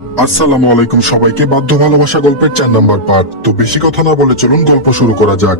আসসালামু আলাইকুম সবাইকে। বাধ্য ভালোবাসা গল্পের 4 নম্বর পার্ট। তো বেশি কথা না বলে চলুন গল্প শুরু করা যাক।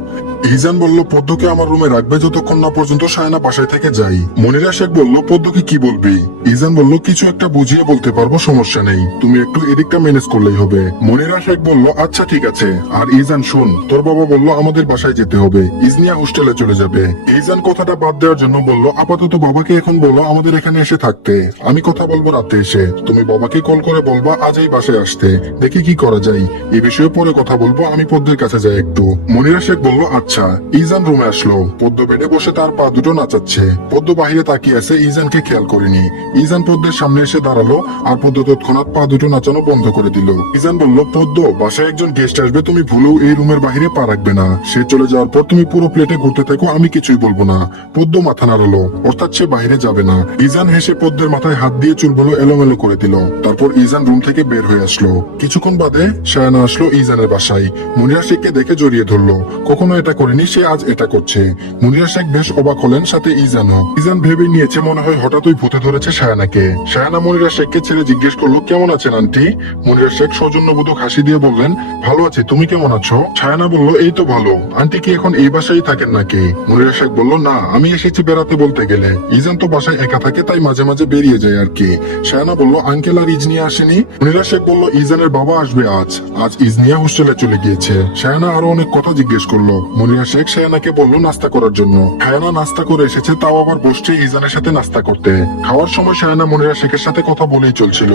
ইজান বলল পদ্মকে আমার রুমে রাখবে যতক্ষণ না পর্যন্ত সায়না বাসায় থেকে যাই। মনিরা শেখ বলল পদ্মকে কি বলবি? ইজান বলল কিছু একটা বুঝিয়ে বলতে পারবো, সমস্যা নেই, তুমি একটু এদিকটা ম্যানেজ করলেই হবে। মনিরা শেখ বলল আচ্ছা ঠিক আছে। আর ইজান শোন, তোর বাবা বলল আমাদের বাসায় যেতে হবে, ইজনিয়া হোস্টেলে চলে যাবে। ইজান কথাটা বাদ দেওয়ার জন্য বলল আপাতত বাবাকে এখন বলো আমাদের এখানে এসে থাকতে, আমি কথা বলবো রাতে এসে। তুমি বাবাকে কল করে বলবা আজই বাসায় আসতে, দেখি কি করা যায়। এই বিষয়ে পরে কথা বলবো, আমি পদ্মের কাছে যাই একটু। মনিরা শেখ বলল আচ্ছা। ইজান রুমে আসলো, পদ্ম বেডে বসে তার পা দুটো নাচাচ্ছে। পদ্ম বাহিরে তাকিয়ে আছে, ইজানকে খেয়াল করেনি। ইজান পদ্মের সামনে এসে দাঁড়ালো আর পদ্ম তৎক্ষণাৎ পা দুটো নাচানো বন্ধ করে দিল। ইজান বলল পদ্ম, বাসায় একজন গেস্ট আসবে, তুমি ভুলেও এই রুমের বাহিরে পা রাখবে না। সে চলে যাওয়ার পর তুমি পুরো প্লেটে ঘুরতে থাকো, আমি কিছুই বলবো না। পদ্ম মাথা নাড়ালো, অর্থাৎ সে বাইরে যাবে না। ইজান হেসে পদ্মের মাথায় হাত দিয়ে চুলগুলো এলোমেলো করে দিল। তারপর ইজান রুম থেকে বের হয়ে আসলো। কিছুক্ষণ বাদে সায়না আসলো ইজানের বাসায়। মুনিরা শেখকে দেখে জড়িয়ে ধরলো। কখনো এটা করেনি, সে আজ এটা করছে। মুনিরা শেখ বেশ অবাক হলেন, সাথে ইজানও। ইজান ভেবে নিয়েছে মনে হয় হঠাৎই ভূতে ধরেছে সায়নাকে। সায়না মুনিরা শেখকে ছেড়ে জিজ্ঞেস করলো কেমন আছেন আন্টি? মুনিরা শেখ সৌজন্যবোধক হাসি দিয়ে বললেন ভালো আছি, তুমি কেমন আছো? সায়না বলল এই তো ভালো। আন্টি কি এখন এই বাসায় থাকেন নাকি? মুনিরা শেখ বলল না, আমি এসেছি বেড়াতে বলতে গেলে। ইজান তো বাসায় একা থাকে, তাই মাঝে মাঝে বেরিয়ে যায় আর কি। সায়না বলল আঙ্কেল আর ইজনিয়া আসেনি? মুনিরা শেখ বলল ইজানের বাবা আসবে আজ ইজনিয়া হোস্টেলে চলে গিয়েছে। সায়না আরো অনেক কথা জিজ্ঞেস করলো। মুনিরা শেখ সায়নাকে বলল নাস্তা করার জন্য। সায়না নাস্তা করে এসেছে, তাও আবার বসছে ইজানের সাথে নাস্তা করতে। খাওয়ার সময় সায়না মুনিরা শেখের সাথে কথা বলেই চলছিল।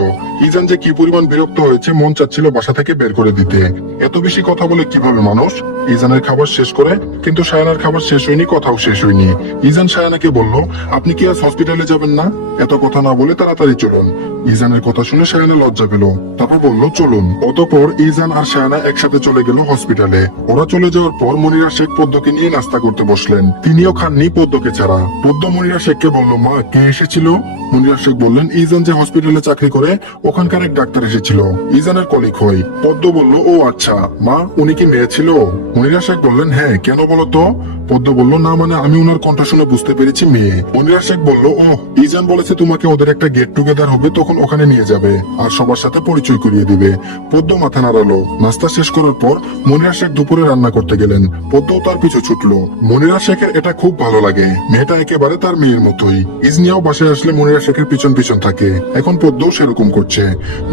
ইজান যে কি পরিমাণ বিরক্ত হয়েছে, মন চাচ্ছিল বাসা থেকে বের করে দিতে। এত বেশি কথা বলে কিভাবে মানুষ? ইজানের খাবার শেষ করে, কিন্তু সায়নার খাবার শেষ হয়নি, কথাও শেষ হয়নি। ইজান সায়নাকে বলল আপনি কি আজ হসপিটালে যাবেন না? এত কথা না বলে তাড়াতাড়ি চলুন। ইজানের কথা শুনে সায়না লজ্জা পেল, তারপর বলল চলুন। অতঃপর ইজান আর সায়না একসাথে চলে গেল হসপিটালে। ওরা চলে যাওয়ার পর মনিরা শেখ পদ্মকে নিয়ে নাস্তা করতে বসলেন। তিনিও খাননি পদ্মকে ছাড়া। পদ্ম মনিরা শেখকে বলল মা, কে এসেছিল? মনিরা শেখ বললেন ইজান যে হসপিটালে চাকরি করে, ওখানকার এক ডাক্তার এসেছিল, ইজানের কলিগ হয়। পদ্ম বলল ও আচ্ছা, মা উনি কি মেয়ে ছিল? মনিরা শেখ বললেন হ্যাঁ, কেন বলো তো? পদ্ম বলল না মানে আমি উনার কণ্ঠ শুনে বুঝতে পেরেছি মেয়ে। মনিরা শেখ বলল ও, ইজান বলেছে তোমাকে ওদের একটা গেট টুগেদার হবে, তখন ওখানে নিয়ে যাবে আর সবার সাথে পরিচয় করিয়ে দিবে। পদ্ম মাথা নাড়ালো। নাস্তা শেষ করার পর মনিরা শেখ দুপুরে রান্না করতে গেলেন। পদ্মও তার পিছু ছুটলো। মনিরা শেখের এটা খুব ভালো লাগে, মেয়েটা একেবারে তার মেয়ের মতোই। ইজনিয়াও বাসায় আসলে মনিরা শেখের পিছন পিছন থাকে। এখন পদ্মও সেরকম করছে।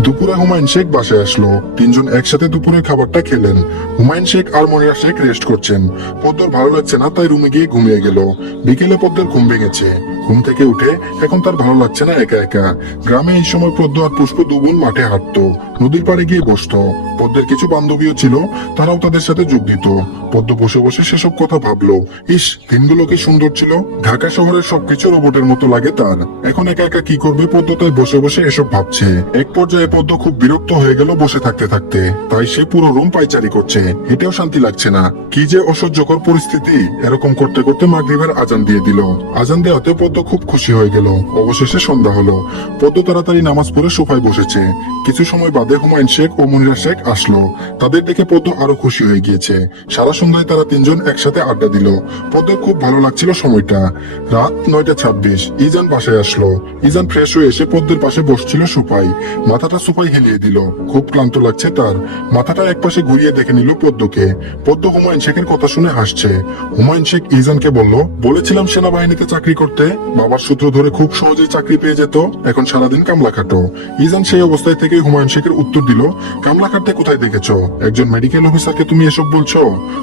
দুপুরে হুমায়ুন শেখ বাসায় আসলো। তিনজন একসাথে দুপুরের খাবারটা খেলেন। হুমায়ুন শেখ আর মনিরা শেখ রেস্ট করছেন। পদ্মর ভালো লাগছে না, তাই রুমে গিয়ে ঘুমিয়ে গেল। বিকেলে পদ্মের ঘুম ভেঙেছে। ঘুম থেকে উঠে এখন তার ভালো লাগছে না একা একা। গ্রামে এই সময় পদ্ম আর পুষ্প দুগুণ মাঠে হাঁটতো, নদীর পাড়ে গিয়ে বসতো। পদ্মের কিছু বান্ধবীও ছিল, তারাও তাদের সাথে যোগ দিত। পদ্ম বসে বসে সেসব কথা ভাবলো। ইস, দিনগুলো কি সুন্দর ছিল। ঢাকা শহরের সবকিছু রোবটের মতো লাগে তার। এখন একা একা কি করবে পদ্ম, তাই বসে বসে এসব ভাবছে। এক পর্যায়ে পদ্ম খুব বিরক্ত হয়ে গেল বসে থাকতে থাকতে। তাই সে পুরো রুম পাইচারি করছে, হেঁটেও শান্তি লাগছে না। কি যে অসহ্যকর পরিস্থিতি। এরকম করতে করতে মাগরিবের আজান দিয়ে দিল। আজান দেওয়াতে পদ্ম খুব খুশি হয়ে গেল। অবশেষে সন্ধ্যা হলো। পদ্ম তাড়াতাড়ি নামাজ পড়ে সোফায় বসেছে। কিছু সময় বাদে হুমায়ুন শেখ ও মনিরা শেখ আসলো। তাদের দেখে পদ্ম আরো খুশি হয়ে গিয়েছে। সারা সন্ধ্যায় তারা তিনজন একসাথে আড্ডা দিল। পদ্মের খুব ভালো লাগছিল সময়টা। রাত 9:26 ইজান বাসায় আসলো। ইজান ফ্রেশ হয়ে এসে পদ্মের পাশে বসছিল সোফায়। মাথাটা সোফায় হেলিয়ে দিল। খুব ক্লান্ত লাগছে তার। মাথাটা একপাশে ঘুরিয়ে দেখে নিল পদ্মকে। পদ্ম হুমায়ুন শেখের কথা শুনে হাসছে। হুমায়ুন শেখ ইজানকে বলল বলেছিলাম সেনাবাহিনীতে চাকরি করতে, বাবার সূত্র ধরে খুব সহজেই চাকরি পেয়ে যেত, এখন সারাদিন কামলা খাটো। ইজান সেই অবস্থায় থেকে হুমায়ুন শেখের উত্তর দিল কামলা খাটতে কোথায় দেখেছো? একজন মেডিকেল অফিসারকে তুমি এসব বলছো?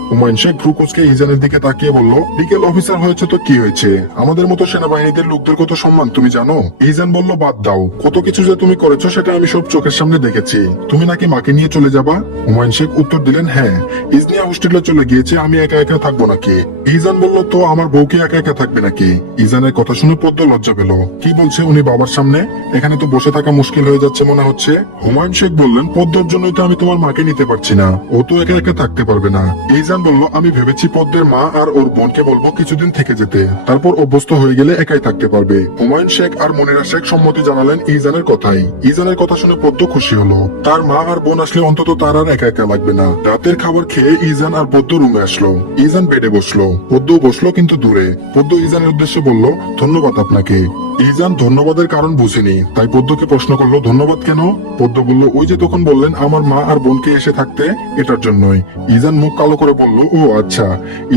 হুমায়ুন শেখ ভ্রু কুঁচকে ইজানের দিকে তাকিয়ে বলল মেডিকেল অফিসার হয়েছে তো কি হয়েছে, আমাদের মতো সেনাবাহিনীদের লোকদের কত সম্মান তুমি জানো? ইজান বলল বাদ দাও, কত কিছু যে তুমি করেছো সেটা আমি সব চোখের সামনে দেখেছি। তুমি নাকি মাকে নিয়ে চলে যাবা? হুমায়ুন শেখ উত্তর দিলেন হ্যাঁ, ইজনিয়া হোস্টেলে চলে গিয়েছে, আমি একা একা থাকবো নাকি? ইজান বলল তো আমার বউকে একা একা থাকবে নাকি? ইজানের কথা শুনে পদ্ম লজ্জা পেল। কি বলছে উনি বাবার সামনে? এখানে তো বসে থাকা মুশকিল হয়ে যাচ্ছে মনে হচ্ছে। হুমায়ুন শেখ বললেন পদ্মর জন্যই তো আমি তোমার মাকে নিতে পারছি না, ও তো একা একা থাকতে পারবে না। ইজান বলল আমি ভেবেছি পদ্মের মা আর ওর বোনকে বলবো কিছুদিন থেকে যেতে, তারপর অভ্যস্ত হয়ে গেলে একাই থাকতে পারবে। হুমায়ুন শেখ আর মনিরা শেখ সম্মতি জানালেন ইজানের কথাই। ইজানের কথা শুনে পদ্ম খুশি হলো। তার মা আর বোন আসলে অন্তত তার আর একা একা লাগবে না। রাতের খাবার খেয়ে ইজান আর পদ্ম রুমে আসলো। ইজান বেডে বসলো, পদ্ম বসলো কিন্তু দূরে। পদ্ম ইজানের উদ্দেশ্যে বলল ধন্যবাদ আপনাকে। ইজান ধন্যবাদের কারণ বুঝেনি, তাই পদ্মকে প্রশ্ন করলো ধন্যবাদ কেন? পদ্ম বলল ওই যে তখন বললেন আমার মা আর বোনকে এসে থাকতে, এটার জন্যই। ইজান মুখ কালো করে বলল ও আচ্ছা।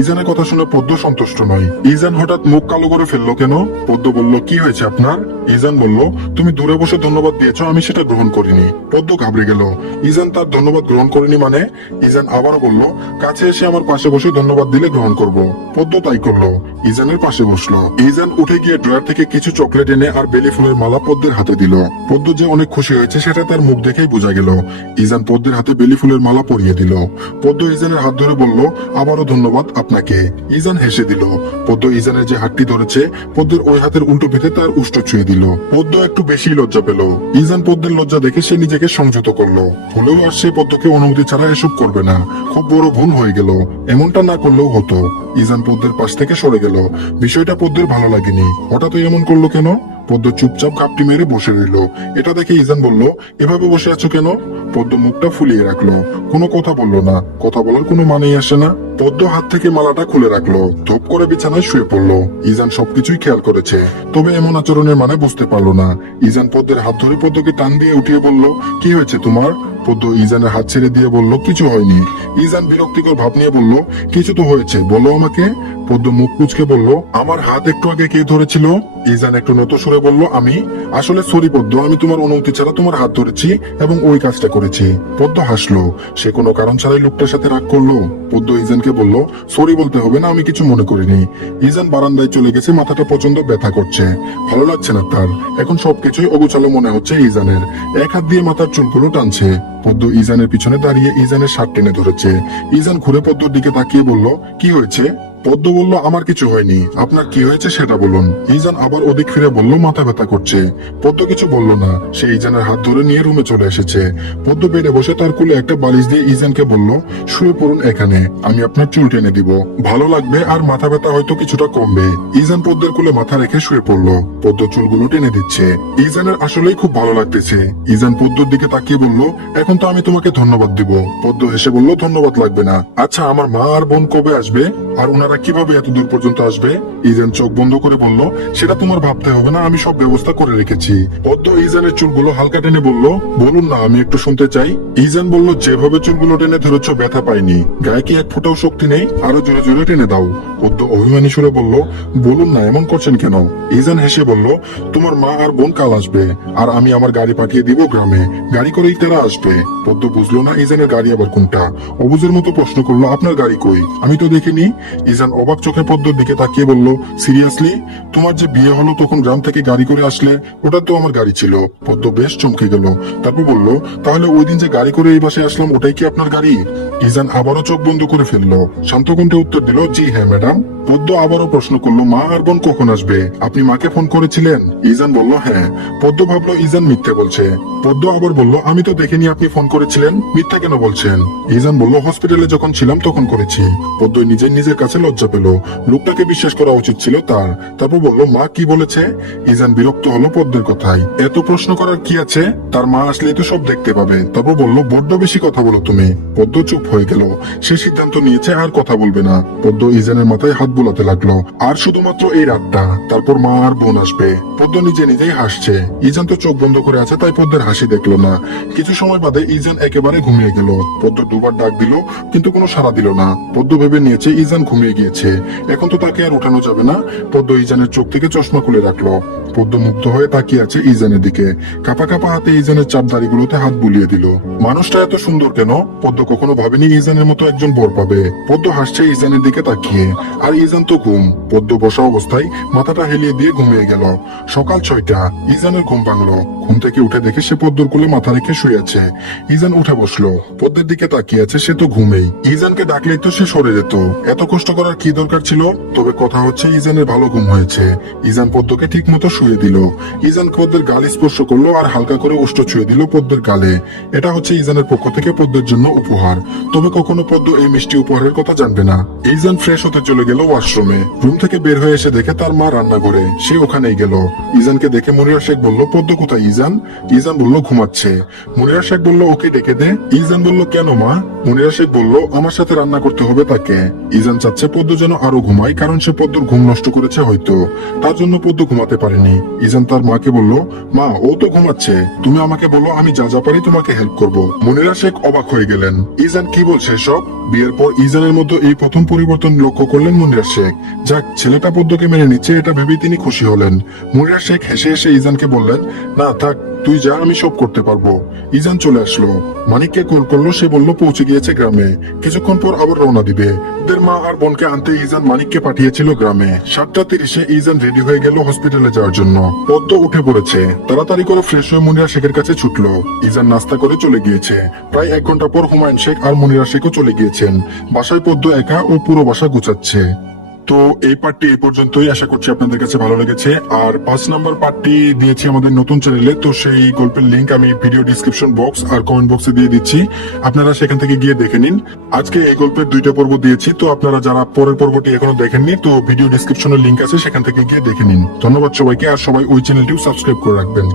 ইজানের কথা শুনে পদ্ম সন্তুষ্ট নয়। ইজান হঠাৎ মুখ কালো করে ফেললো কেন? পদ্ম বলল কি হয়েছে আপনার? ইজান বলল তুমি দূরে বসে ধন্যবাদ দিয়েছো, আমি সেটা গ্রহণ করিনি। পদ্ম ঘাবড়ে গেল। ইজান তার ধন্যবাদ গ্রহণ করেনি মানে? ইজান আবারও বলল কাছে এসে আমার পাশে বসে ধন্যবাদ দিলে গ্রহণ করব। পদ্ম তাই করলো, ইজানের পাশে বসলো। ইজান উঠে গিয়ে ড্রয়ার থেকে কিছু চকলেট এনে আর বেলি ফুলের মালা পদ্মের হাতে দিল। পদ্ম যে অনেক খুশি হয়েছে সেটা তার মুখ দেখেই বোঝা গেল। ইজান পদ্মের হাতে বেলি ফুলের মালা পরিয়ে দিল। পদ্ম ইজানের হাত ধরে বলল আবারও ধন্যবাদ আপনাকে। ইজান হেসে দিল। পদ্ম ইজানের যে হাতটি ধরেছে পদ্মের ওই হাতের উল্টো পিঠে তার উষ্ঠ ছুঁয়ে দিল। পদ্ম একটু বেশি লজ্জা পেল। ইজান পদ্মের লজ্জা দেখে সে নিজেকে সংযত করলো। ভুলেও আর সে পদ্মকে অনুমতি ছাড়া এসব করবে না। খুব বড় ভুল হয়ে গেল, এমনটা না করলেও হতো। ইজান পদ্মের পাশ থেকে সরে গেল। বিষয়টা পদ্মের ভালো লাগেনি। হঠাৎ এমন করলো কেন? পদ্ম চুপচাপ ঘাপটি মেরে বসে রইল। এটা দেখে ইজান বলল এভাবে বসে আছো কেন? পদ্ম মুখটা ফুলিয়ে রাখলো, কোনো কথা বললো না। কথা বলার কোনো মানেই আসে না। পদ্ম হাত থেকে মালাটা খুলে রাখলো, ধূপ করে বিছানায় শুয়ে পড়লো। ইজান সবকিছুই খেয়াল করেছে, তবে এমন আচরণের মানে বুঝতে পারলো না। ইজান পদ্মের হাত ধরে পদ্মকে টান দিয়ে উঠিয়ে বলল কি হয়েছে তোমার? পদ্ম ইজানের হাত ছেড়ে দিয়ে বলল কিছু হয়নি। ইজান বিরক্তিকর ভাব নিয়ে বলল কিছু তো হয়েছে, বলো আমাকে। পদ্ম মুখ কুচকে বলল আমার হাত একটু আগে কে ধরেছিল? ইজান একটু নত সুরে বলল আমি। আসলে সরি পদ্ম, আমি তোমার অনুমতি ছাড়া তোমার হাত ধরেছি এবং ওই কাজটা করেছি। পদ্ম হাসলো। সে কোনো কারণ ছাড়াই লোকটার সাথে রাগ করলো। পদ্ম ইজানকে বলল সরি বলতে হবে না, আমি কিছু মনে করিনি। ইজান বারান্দায় চলে গেছে, মাথাটা প্রচন্ড ব্যথা করছে, ভালো লাগছে না তার। এখন সবকিছুই অগোছালো মনে হচ্ছে ইজানের। এক হাত দিয়ে মাথার চুলগুলো টানছে। পদ্ম ইজানের পিছনে দাঁড়িয়ে ইজানের শার্ট টেনে ধরেছে। ইজান ঘুরে পদ্মর দিকে তাকিয়ে বলল কি হয়েছে? পদ্ম বলল আমার কিছু হয়নি, আপনার কি হয়েছে সেটা বলুন। ইজান আবার ওদিক ফিরে বলল মাথা ব্যথা করছে। পদ্ম কিছু বলল না, সে ইজানের হাত ধরে নিয়ে রুমে চলে এসেছে। পদ্ম বেডে বসে তার কোলে একটা বালিশ দিয়ে ইজানকে বলল শুয়ে পড়ুন এখানে, আমি আপনার চুল টেনে দিব, ভালো লাগবে আর মাথা ব্যথা হয়তো কিছুটা কমবে। ইজান পদ্মের কোলে মাথা রেখে শুয়ে পড়লো। পদ্ম চুলগুলো টেনে দিচ্ছে। ইজানের আসলেই খুব ভালো লাগতেছে। ইজান পদ্মর দিকে তাকিয়ে বলল এখন তো আমি তোমাকে ধন্যবাদ দিব। পদ্ম হেসে বলল ধন্যবাদ লাগবে না। আচ্ছা আমার মা আর বোন কবে আসবে, আর ওনারা কিভাবে এত দূর পর্যন্ত আসবে? ইজান চোখ বন্ধ করে বলল সেটা তোমার ভাবতে হবে না, আমি সব ব্যবস্থা করে রেখেছি। পদ্ম ইজানের চুলগুলো হালকা টেনে বলল বলুন না, আমি একটু শুনতে চাই। ইজান বলল যেভাবে চুলগুলো টেনে ধরেছ ব্যথা পাইনি, গায়ে কি এক ফোঁটাও শক্তি নেই? আরো জোরে জোরে টেনে দাও। পদ্ম অভিমানী সুরে বলল বলুন না, এমন করছেন কেন? ইজান হেসে বলল তোমার মা আর বোন কাল আসবে, আর আমি আমার গাড়ি পাঠিয়ে দিব গ্রামে, গাড়ি করেই তারা আসবে। পদ্ম বুঝলো না ইজানের গাড়ি আবার কোনটা। অবুজের মতো প্রশ্ন করলো আপনার গাড়ি কই, আমি তো দেখিনি। ইজান অবাক চোখে পদ্মর দিকে তাকিয়ে বলল সিরিয়াসলি? তোমার যে বিয়ে হলো তখন গ্রাম থেকে গাড়ি করে আসলে, ওটা তো আমার গাড়ি ছিল। পদ্ম বেশ চমকে গেল। তারপর বলল তাহলে ওই দিন যে গাড়ি করে এই বাসায় আসলাম ওটাই কি আপনার গাড়ি? ইজান আবারও চোখ বন্ধ করে ফেললো। শান্ত কণ্ঠে উত্তর দিল জি হ্যাঁ ম্যাডাম। পদ্ম আবারও প্রশ্ন করলো মা আর বোন কখন আসবে, আপনি মাকে ফোন করেছিলেন? ইজান বলল হ্যাঁ। পদ্ম ভাবলো ইজান মিথ্যে বলছে। পদ্ম আবার বলল আমি তো দেখিনি আপনি ফোন করেছিলেন, মিথ্যা কেন বলছেন? ইজান বলল হসপিটালে যখন ছিলাম তখন করেছি। পদ্ম নিজের কাছে লজ্জা পেল, লোকটাকে বিশ্বাস করা উচিত ছিল তার। তারপর বলল মা কি বলেছে? ইজান বিরক্ত হলো পদ্মের কথায়, এত প্রশ্ন করার কি আছে, তার মা আসলেই তো সব দেখতে পাবে। তারপর বলল বড্ড বেশি কথা বলো তুমি। পদ্ম চুপ হয়ে গেল। সে সিদ্ধান্ত নিয়েছে আর কথা বলবে না। পদ্ম ইজানের মাথায় হাত বুলাতে লাগলো, আর শুধুমাত্র এই রাতটা, তারপর মা আর বোন আসবে। পদ্ম নিজেই হাসছে। ইজান তো চোখ বন্ধ করে আছে, তাই পদ্মের হাসি দেখলো না। কিছু সময় বাদে ইজান একেবারে ঘুমিয়ে গেল। পদ্ম দুবার ডাক দিল কিন্তু কোনো সাড়া দিল না। পদ্ম ভেবে নিয়েছে ইজান ঘুমিয়ে গিয়েছে, এখন তো তাকে আর উঠানো যাবে না। পদ্ম ইজানের চোখ থেকে চশমা খুলে রাখলো। পদ্ম মুগ্ধ হয়ে তাকিয়ে আছে ইজানের দিকে। কাপা কাপা হাতে ইজানের চাপ দাড়িগুলোতে হাত বুলিয়ে দিল। মানুষটা এত সুন্দর কেন? পদ্ম কখনো ভাবেনি ইজানের মতো একজন বর পাবে। পদ্ম হাসছে ইজানের দিকে তাকিয়ে, আর ইজান তো ঘুম। পদ্ম বসা অবস্থায় মাথাটা হেলিয়ে দিয়ে ঘুমিয়ে গেল। সকাল 6টা, ইজানের ঘুম ভাঙলো। ঘুম থেকে উঠে দেখে সে পদ্মর কোলে মাথা রেখে শুয়ে আছে। ইজান উঠে বসলো, পদ্মের দিকে তাকিয়ে আছে, সে তো ঘুমেই। ইজানকে ডাকলেই তো সে সরে যেত, এত কষ্ট করার কি দরকার ছিল? তবে কথা হচ্ছে ইজানের ভালো ঘুম হয়েছে। ইজান পদ্মকে ঠিক মতো শুয়ে দিল। ইজান পদ্মের গাল স্পর্শ করলো আর হালকা করে উষ্ঠ ছুঁয়ে দিল পদ্মের গালে। এটা হচ্ছে ইজানের পক্ষ থেকে পদ্মের জন্য উপহার। তবে কখনো পদ্ম এই মিষ্টি উপহারের কথা জানবে না। ইজান ফ্রেশ হতে চলে গেল ওয়াশরুমে। রুম থেকে বের হয়ে এসে দেখে তার মা রান্না করে, সে ওখানেই গেল। ইজানকে দেখে মনিরা শেখ বলল পদ্ম কোথায় ইজান? ইজান বলল ঘুমাচ্ছে। মনিরা শেখ বলল ওকে ডেকে দে। ইজান বলল কেন মা? মনিরা শেখ বলল আমার সাথে রান্না করতে হবে তাকে। ইজান চাচ্ছে পদ্ম যেন আরো ঘুমায়, কারণ সে পদ্মর ঘুম নষ্ট করেছে হয়তো, তার জন্য পদ্ম ঘুমাতে পারেনি। পারেনি। ইজান তার মাকে বলল, মা ও তো ঘুমাচ্ছে, তুমি আমাকে বলো, আমি যা যা পারি তোমাকে হেল্প করব। মনিরা শেখ অবাক হয়ে গেলেন, ইজান কি বলছে সব? বিয়ের পর ইজানের মধ্যে এই প্রথম পরিবর্তন লক্ষ্য করলেন মনিরা শেখ। যাক, ছেলেটা পদ্মকে মেনে নিচ্ছে, এটা ভেবেই তিনি খুশি হলেন। মনিরা শেখ হেসে হেসে ইজানকে বললেন, না থাক, তুই যা, আমি সব করতে পারবো। ইজান চলে আসলো, মানিককে কল করলো, সে বলল পৌঁছে গিয়েছে গ্রামে, কিছুক্ষণ পর আবার রওনা দিবে। ওদের মা আর বোনকে আনতে ইজান মানিককে পাঠিয়েছিল গ্রামে। 7:30 ইজান রেডি হয়ে গেল হসপিটালে যাওয়ার জন্য। পদ্ম উঠে পড়েছে, তাড়াতাড়ি করে ফ্রেশ হয়ে মনিরা শেখের কাছে ছুটলো। ইজান নাস্তা করে চলে গিয়েছে। প্রায় 1 ঘন্টা পর হুমায়ুন শেখ আর মনিরা শেখও চলে গিয়েছেন। বাসায় পদ্ম একা ও পুরো বাসা গুছাচ্ছে। তো এই পার্টটি এই পর্যন্তই, আশা করছি আপনাদের কাছে ভালো লেগেছে। আর 5 নম্বর পার্টটি দিয়েছি আমাদের নতুন চ্যানেলে, তো সেই গল্পের লিংক আমি ভিডিও ডিসক্রিপশন বক্স আর কমেন্ট বক্সে দিয়ে দিচ্ছি, আপনারা সেখান থেকে গিয়ে দেখে নিন। আজকে এই গল্পের 2টা পর্ব দিয়েছি, তো আপনারা যারা পরের পর্বটি এখনো দেখেননি, তো ভিডিও ডিসক্রিপশনের লিংক আছে, সেখান থেকে গিয়ে দেখে নিন। ধন্যবাদ সবাইকে, আর সবাই ওই চ্যানেলটিও সাবস্ক্রাইব করে রাখবেন।